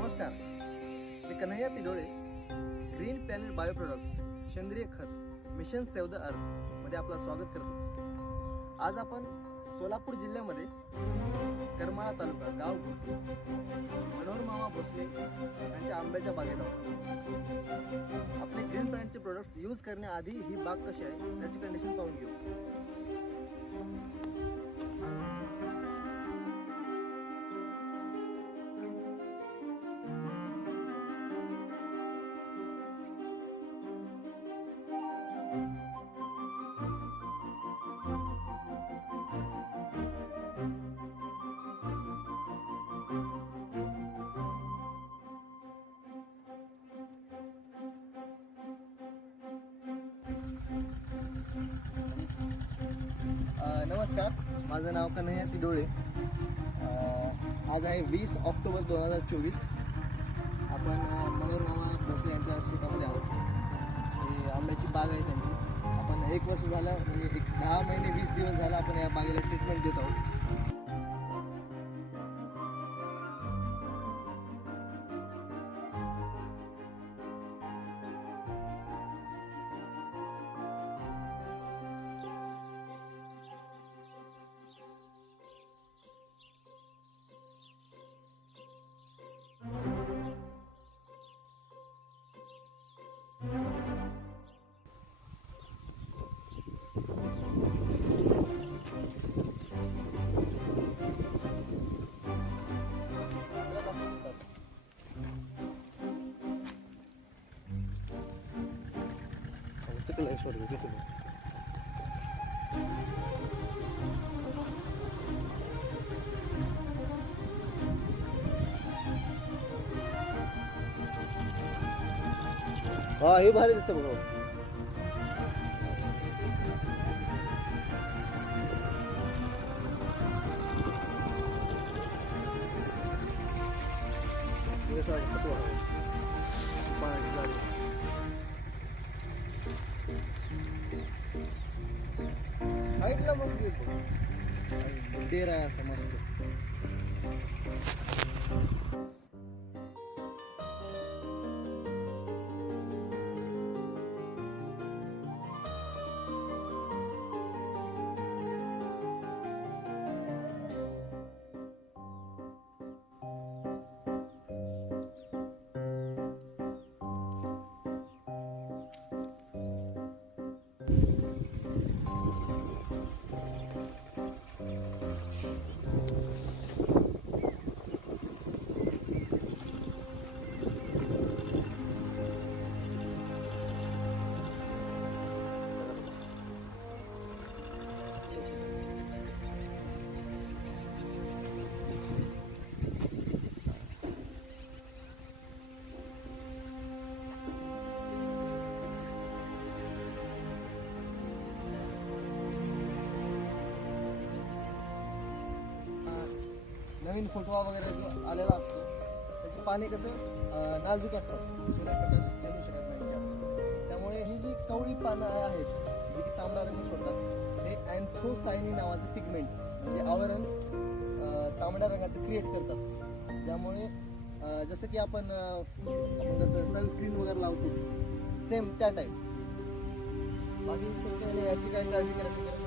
नमस्कार, मी Kanhaiya Tidole. Green planet bio products सेंद्रिय खत मिशन सेव्ह द अर्थ मध्ये आपलं स्वागत करतो. आज आपण सोलापूर जिल्ह्यामध्ये करमाळा तालुका गाव मनोहर मामा भोसले यांच्या आंब्याच्या बागेत आहोत. आपले ग्रीन प्लॅनेटचे प्रोडक्ट्स यूज करण्याआधी ही बाग कशी आहे त्याची कंडिशन पाहून घेऊ. नमस्कार, माझं नाव कन्हैया तिडोळे. आज आहे 20 ऑक्टोबर 2024. आपण मनोहर मामा भोसले यांच्या शेतामध्ये आहोत. ही आंब्याची बाग आहे त्यांची. आपण 1 वर्ष झालं, म्हणजे 10 महिने 20 दिवस झालं आपण या बागेला ट्रीटमेंट देत आहोत. हा, हे भारी दिसतं बघा. हाईटला मस्त येतो, डेर आहे असं मस्त. नवीन फुटवा वगैरे जो आलेला असतो त्याची पाने कसं नाजूक असतात, सूर्यप्रकाश जमू शकत नाही जास्त. त्यामुळे ही जी कवळी पानं आहेत जी की तांबडा रंग सोडतात, हे अँथ्रोसायनिन नावाचं पिगमेंट म्हणजे आवरण तांबड्या रंगाचं क्रिएट करतात. ज्यामुळे जसं की आपण जसं सनस्क्रीन वगैरे लावतो सेम त्या टाईप. बाकी सगळं याची काय काळजी करायची